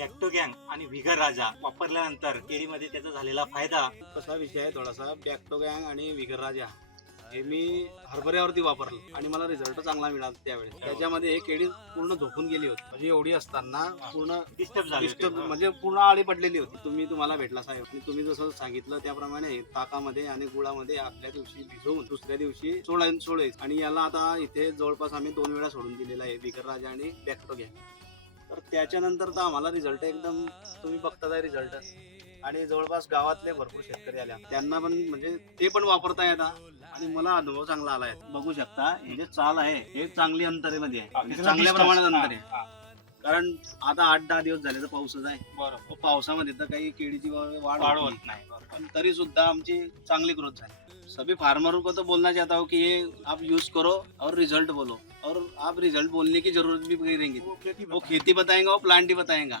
टॅक्टो गँग आणि व्हिगर राजा वापरल्यानंतर केळीमध्ये त्याचा झालेला फायदा. कसा विषय आहे थोडासा, बॅक्टो गँग आणि विगर राजा हे मी हरभऱ्यावरती वापरलं आणि मला रिझल्ट चांगला मिळाला त्यावेळेस. त्याच्यामध्ये हे केळी पूर्ण झोपून गेली होती, म्हणजे एवढी असताना पूर्ण डिस्टर्ब म्हणजे पूर्ण आळी पडलेली होती. तुम्हाला भेटला साहेब आणि तुम्ही जसं सांगितलं त्याप्रमाणे ताकामध्ये आणि गुळामध्ये आदल्या दिवशी भिजवून दुसऱ्या दिवशी सोडायचं आणि याला आता इथे जवळपास आम्ही 2 वेळा सोडून दिलेला आहे, विगर राजा आणि बॅक्टो गँग. तर त्याच्यानंतर तर आम्हाला रिझल्ट एकदम तुम्ही बघताय रिझल्ट. आणि जवळपास गावातले भरपूर शेतकरी आले, त्यांना पण म्हणजे ते पण वापरता येतात आणि मला अनुभव चांगला आलाय. बघू शकता हे जे चाल आहे हे चांगली अंतरेमध्ये आहे, म्हणजे चांगल्या प्रमाणात अंतर आहे. कारण आता 8-10 दिवस झाले तर पाऊसच आहे. बरोबर, पावसामध्ये तर काही केळीची वाढ वाढ होत होत नाही. नाही. पण तरी सुद्धा आमची चांगली ग्रोथ झाली. सभी फार्मरों को तो बोलना चाहता हूँ कि ये आप यूज करो और रिजल्ट बोलो, और आप रिजल्ट बोलने की जरूरत भी नहीं रहेंगी. वो खेती बताएंगा, वो प्लांट ही बताएंगा.